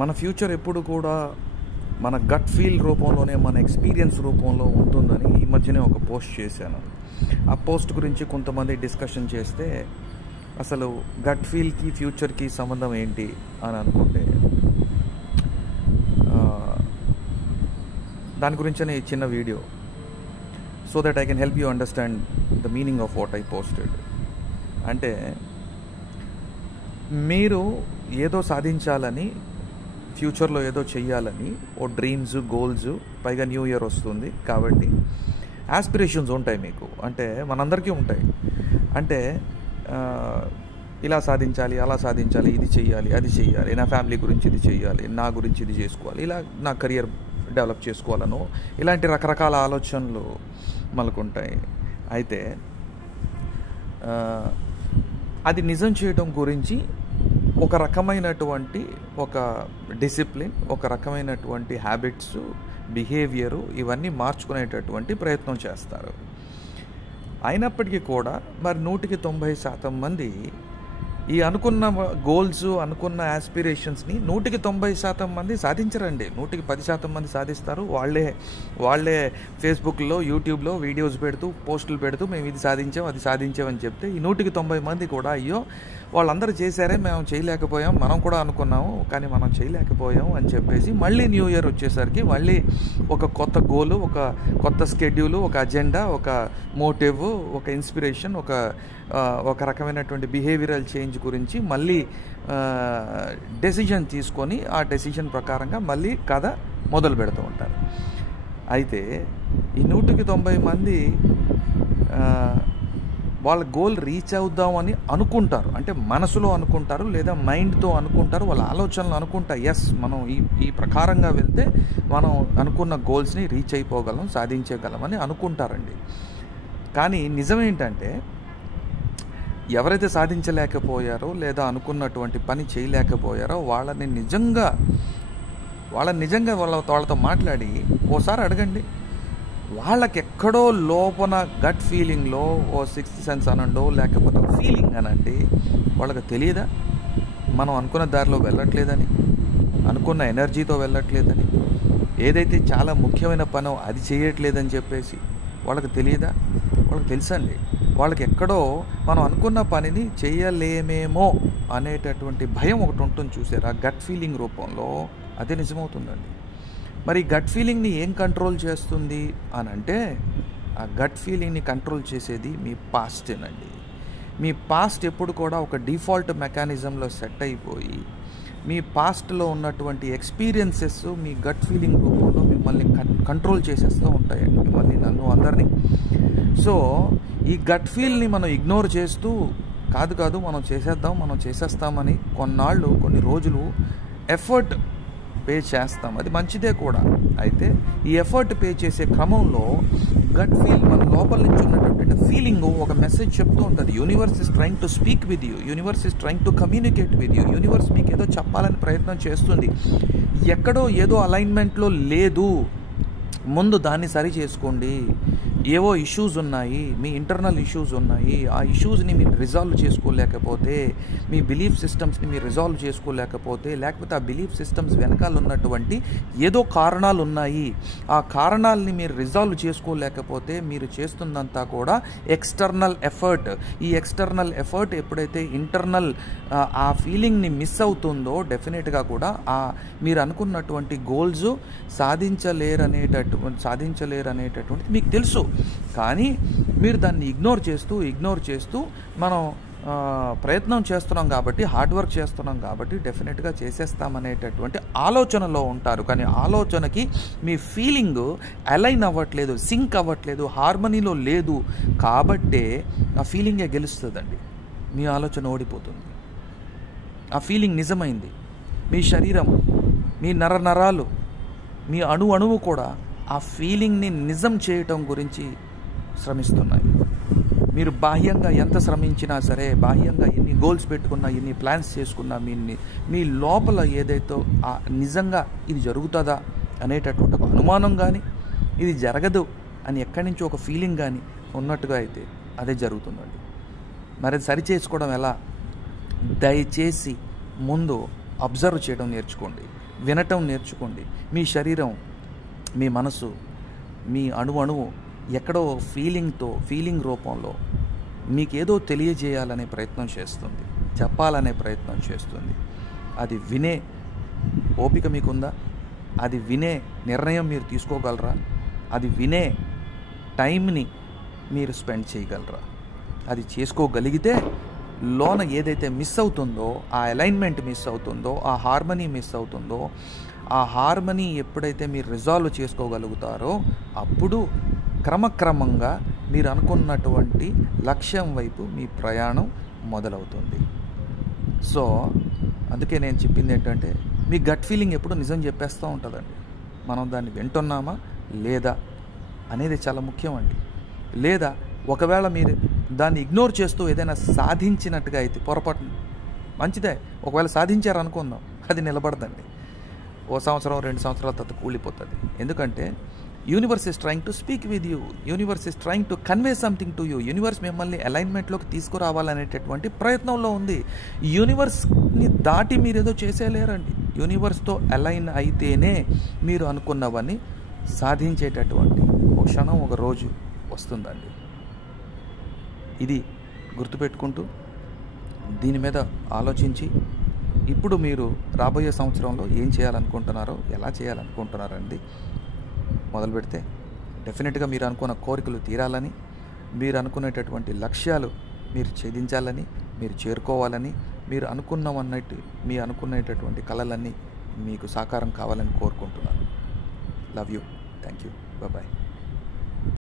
మన ఫ్యూచర్ ఎప్పుడు కూడా మన గట్ ఫీల్ రూపంలోనే, మన ఎక్స్పీరియన్స్ రూపంలో ఉంటుందని ఈ మధ్యనే ఒక పోస్ట్ చేశాను. ఆ పోస్ట్ గురించి కొంతమంది డిస్కషన్ చేస్తే అసలు గట్ ఫీల్కి ఫ్యూచర్కి సంబంధం ఏంటి అని అనుకుంటే దాని గురించనే ఈ చిన్న video, so that I can help you understand the meaning of what I posted. అంటే మీరు ఏదో సాధించాలని, ఫ్యూచర్లో ఏదో చెయ్యాలని ఓ డ్రీమ్స్, గోల్స్, పైగా న్యూ ఇయర్ వస్తుంది కాబట్టి యాస్పిరేషన్స్ ఉంటాయి మీకు. అంటే మనందరికీ ఉంటాయి. అంటే ఇలా సాధించాలి, అలా సాధించాలి, ఇది చెయ్యాలి, అది చెయ్యాలి, నా ఫ్యామిలీ గురించి ఇది చెయ్యాలి, నా గురించి ఇది చేసుకోవాలి, ఇలా నా కెరియర్ డెవలప్ చేసుకోవాలను, ఇలాంటి రకరకాల ఆలోచనలు మనకుంటాయి. అయితే అది నిజం చేయడం గురించి ఒక రకమైనటువంటి ఒక డిసిప్లిన్, ఒక రకమైనటువంటి హ్యాబిట్స్, బిహేవియరు, ఇవన్నీ మార్చుకునేటటువంటి ప్రయత్నం చేస్తారు. అయినప్పటికీ కూడా మరి 100% మంది ఈ అనుకున్న గోల్స్, అనుకున్న యాస్పిరేషన్స్ని 190% మంది సాధించరండి. 110% మంది సాధిస్తారు. వాళ్ళే ఫేస్బుక్లో, యూట్యూబ్లో వీడియోస్ పెడుతూ, పోస్టులు పెడుతూ మేము ఇది సాధించాం, అది సాధించామని చెప్తే ఈ 190 మంది కూడా అయ్యో వాళ్ళందరూ చేశారే, మేము చేయలేకపోయాం, మనం కూడా అనుకున్నాము కానీ మనం చేయలేకపోయాం అని చెప్పేసి మళ్ళీ న్యూ ఇయర్ వచ్చేసరికి మళ్ళీ ఒక కొత్త గోలు, ఒక కొత్త స్కెడ్యూలు, ఒక అజెండా, ఒక మోటివ్, ఒక ఇన్స్పిరేషన్, ఒక రకమైనటువంటి బిహేవియరల్ చేంజ్ గురించి మళ్ళీ డెసిషన్ తీసుకొని ఆ డెసిషన్ ప్రకారంగా మళ్ళీ కథ మొదలు పెడుతూ ఉంటారు. అయితే ఈ 190 మంది వాళ్ళ గోల్ రీచ్ అవుదామని అనుకుంటారు. అంటే మనసులో అనుకుంటారు, లేదా మైండ్తో అనుకుంటారు, వాళ్ళ ఆలోచనలు అనుకుంటారు. ఎస్, మనం ఈ ప్రకారంగా వెళ్తే మనం అనుకున్న గోల్స్ని రీచ్ అయిపోగలం, సాధించగలమని అనుకుంటారండి. కానీ నిజం ఏంటంటే ఎవరైతే సాధించలేకపోయారో లేదా అనుకున్నటువంటి పని చేయలేకపోయారో వాళ్ళని నిజంగా వాళ్ళతో మాట్లాడి ఓసారి అడగండి. వాళ్ళకి ఎక్కడో లోపల గట్ ఫీలింగ్లో ఓ సిక్స్త్ సెన్స్ అనండో లేకపోతే ఫీలింగ్ అనండి, వాళ్ళకి తెలియదా మనం అనుకున్న దారిలో వెళ్ళట్లేదని, అనుకున్న ఎనర్జీతో వెళ్ళట్లేదని, ఏదైతే చాలా ముఖ్యమైన పనో అది చేయట్లేదని చెప్పేసి వాళ్ళకి తెలియదా? వాళ్ళకి తెలుసండి. వాళ్ళకి ఎక్కడో మనం అనుకున్న పనిని చేయలేమేమో అనేటటువంటి భయం ఒకటి ఉంటుంది చూసారా, గట్ ఫీలింగ్ రూపంలో. అదే నిజమవుతుందండి. మరి గట్ ఫీలింగ్ని ఏం కంట్రోల్ చేస్తుంది అని అంటే, ఆ గట్ ఫీలింగ్ని కంట్రోల్ చేసేది మీ పాస్టేనండి. మీ పాస్ట్ ఎప్పుడు కూడా ఒక డిఫాల్ట్ మెకానిజంలో సెట్ అయిపోయి మీ పాస్ట్లో ఉన్నటువంటి ఎక్స్పీరియన్సెస్ మీ గట్ ఫీలింగ్ రూపంలో మిమ్మల్ని కంట్రోల్ చేసేస్తూ ఉంటాయండి, మిమ్మల్ని, నన్ను, అందరినీ. సో ఈ గట్ ఫీల్ని మనం ఇగ్నోర్ చేస్తూ కాదు మనం చేసేస్తామని కొన్ని రోజులు ఎఫర్ట్ పే చేస్తాం. అది మంచిదే కూడా. అయితే ఈ ఎఫర్ట్ పే చేసే క్రమంలో గట్ ఫీల్, మన లోపల నుంచి ఉన్నటువంటి ఫీలింగ్ ఒక మెసేజ్ చెప్తూ ఉంటుంది. Universe is trying to speak with you, universe is trying to communicate with you. Universe మీకు ఏదో చెప్పాలని ప్రయత్నం చేస్తుంది. ఎక్కడో ఏదో అలైన్మెంట్లో లేదు, ముందు దాన్ని సరి చేసుకోండి. ఏవో ఇష్యూస్ ఉన్నాయి, మీ ఇంటర్నల్ ఇష్యూస్ ఉన్నాయి. ఆ ఇష్యూస్ని మీరు రిజాల్వ్ చేసుకోలేకపోతే, మీ బిలీఫ్ సిస్టమ్స్ని మీరు రిజాల్వ్ చేసుకోలేకపోతే, లేకపోతే ఆ బిలీఫ్ సిస్టమ్స్ వెనకాల ఉన్నటువంటి ఏదో కారణాలు ఉన్నాయి, ఆ కారణాలని మీరు రిజాల్వ్ చేసుకోలేకపోతే మీరు చేస్తుందంతా కూడా ఎక్స్టర్నల్ ఎఫర్ట్. ఈ ఎక్స్టర్నల్ ఎఫర్ట్ ఎప్పుడైతే ఇంటర్నల్ ఆ ఫీలింగ్ని మిస్ అవుతుందో డెఫినెట్గా కూడా మీరు అనుకున్నటువంటి గోల్స్ సాధించలేరనేటటువంటి మీకు తెలుసు. కానీ మీరు దాన్ని ఇగ్నోర్ చేస్తూ మనం ప్రయత్నం చేస్తున్నాం కాబట్టి, హార్డ్ వర్క్ చేస్తున్నాం కాబట్టి డెఫినెట్గా చేసేస్తామనేటటువంటి ఆలోచనలో ఉంటారు. కానీ ఆలోచనకి మీ ఫీలింగ్ అలైన్ అవ్వట్లేదు, సింక్ అవ్వట్లేదు, హార్మనీలో లేదు. కాబట్టే ఆ ఫీలింగే గెలుస్తుందండి, మీ ఆలోచన ఓడిపోతుంది. ఆ ఫీలింగ్ నిజమైంది. మీ శరీరం, మీ నరాలు, మీ అణువు కూడా ఆ ఫీలింగ్ని నిజం చేయటం గురించి శ్రమిస్తున్నాయి. మీరు బాహ్యంగా ఎంత శ్రమించినా సరే, బాహ్యంగా ఎన్ని గోల్స్ పెట్టుకున్నా, ఎన్ని ప్లాన్స్ చేసుకున్నా, మీ లోపల ఏదైతే నిజంగా ఇది జరుగుతుందా అనేటటువంటి ఒక అనుమానం కానీ, ఇది జరగదు అని ఎక్కడి నుంచి ఒక ఫీలింగ్ కానీ ఉన్నట్టుగా అయితే అదే జరుగుతుందండి. మరి అది సరి చేసుకోవడం ఎలా? దయచేసి ముందు అబ్జర్వ్ చేయడం నేర్చుకోండి, వినటం నేర్చుకోండి. మీ శరీరం, మీ మనసు, మీ అణువు ఎక్కడో ఫీలింగ్ రూపంలో మీకేదో తెలియజేయాలనే ప్రయత్నం చేస్తుంది, చెప్పాలనే ప్రయత్నం చేస్తుంది. అది వినే ఓపిక మీకుందా? అది వినే నిర్ణయం మీరు తీసుకోగలరా? అది వినే టైంని మీరు స్పెండ్ చేయగలరా? అది చేసుకోగలిగితే లోన ఏదైతే మిస్ అవుతుందో, ఆ అలైన్మెంట్ మిస్ అవుతుందో, ఆ హార్మనీ మిస్ అవుతుందో, ఆ హార్మనీ ఎప్పుడైతే మీరు రిజాల్వ్ చేసుకోగలుగుతారో అప్పుడు క్రమక్రమంగా మీరు అనుకున్నటువంటి లక్ష్యం వైపు మీ ప్రయాణం మొదలవుతుంది. సో అందుకే నేను చెప్పింది ఏంటంటే, మీ గట్ ఫీలింగ్ ఎప్పుడు నిజం చెప్పేస్తూ ఉంటుందండి. మనం దాన్ని వింటున్నామా లేదా అనేది చాలా ముఖ్యం అండి. లేదా ఒకవేళ మీరు దాన్ని ఇగ్నోర్ చేస్తూ ఏదైనా సాధించినట్టుగా అయితే పొరపాటు, మంచిదే, ఒకవేళ సాధించారనుకుందాం, అది నిలబడదండి. 1 సంవత్సరం 2 సంవత్సరాల తర్వాత కూలిపోతుంది. ఎందుకంటే universe is trying to speak with you, universe is trying to convey something to you. Universe మిమ్మల్ని అలైన్మెంట్లోకి తీసుకురావాలనేటటువంటి ప్రయత్నంలో ఉంది. యూనివర్స్ని దాటి మీరు ఏదో చేసేయలేరండి. యూనివర్స్తో అలైన్ అయితేనే మీరు అనుకున్నవన్నీ సాధించేటటువంటి ఒక క్షణం, ఒక రోజు వస్తుందండి. ఇది గుర్తుపెట్టుకుంటూ దీని మీద ఆలోచించి ఇప్పుడు మీరు రాబోయే సంవత్సరంలో ఏం చేయాలనుకుంటున్నారో, ఎలా చేయాలనుకుంటున్నారండి మొదలు పెడితే డెఫినెట్గా మీరు అనుకున్న కోరికలు తీరాలని, మీరు అనుకునేటటువంటి లక్ష్యాలు మీరు ఛేదించాలని, మీరు చేరుకోవాలని, మీరు అనుకునేటటువంటి కళలన్నీ మీకు సాకారం కావాలని కోరుకుంటున్నాను. Love you. Thank you. Bye.